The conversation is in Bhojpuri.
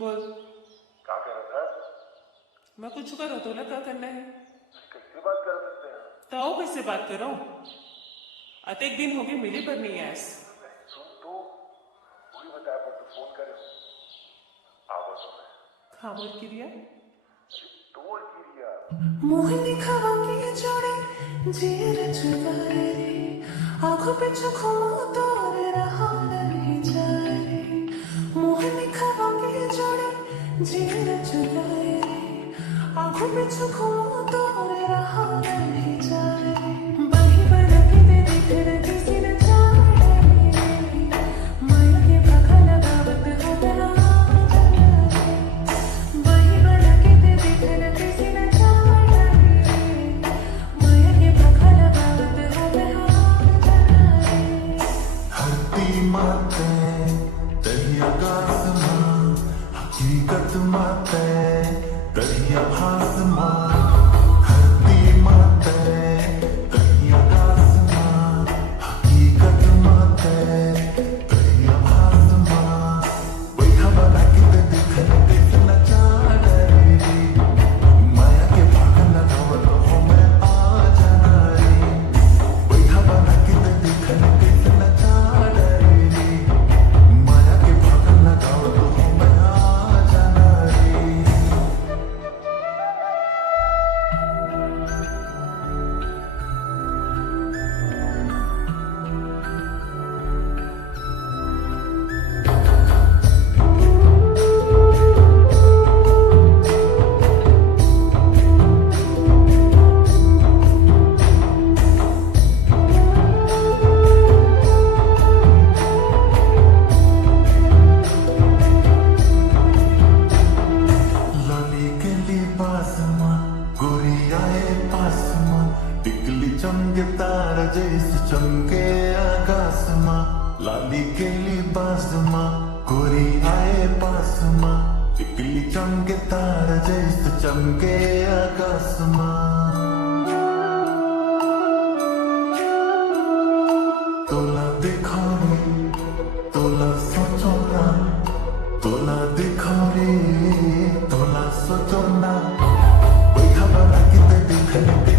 बोल। क्या कह रहा था? मैं कुछ करो तो ना, क्या करना है? कैसे बात कर सकते हैं? तो कैसे बात कर रहा हूँ? अतेक दिन हो गए मिली पर नहीं है। सुन तो, वही बताया पर तू फोन करे आवाज में खामोर क्रिया तोड़ किरिया मोहिनी खवांगी जोड़े जीर चुराए रे आंखों पे चुखो तोरे रहा नहीं जाए मोहिनी खवांगी जोड़े जीर चुराए रे आंखों पे चुखो तोरे रहा नहीं जाए बही बना के दे दिखड़ किसी न जाए माया के भागा लगावत हो गया बही बना के दे दिखड़ किसी न हकीकत माते दरिया भासमा धरती माते दरिया आसमा हकीकत माते दरिया भासमा बैठा बना के देखने देखना चाह रे माया के भागना गावत हो मैं आ जाना रे बैठा बना के देखने देखना चाह रे माया के भागना गावत हो मैं चमके तारा जैसे चमके आकाशमा लाली के लिबासमा गोरी आए पासमा टिकली चमके तारा जैसे चमके आकाशमा तोला देखो रे तोला सोचो ना तोला देखो रे तोला सोचो ना बैठा बना के देखने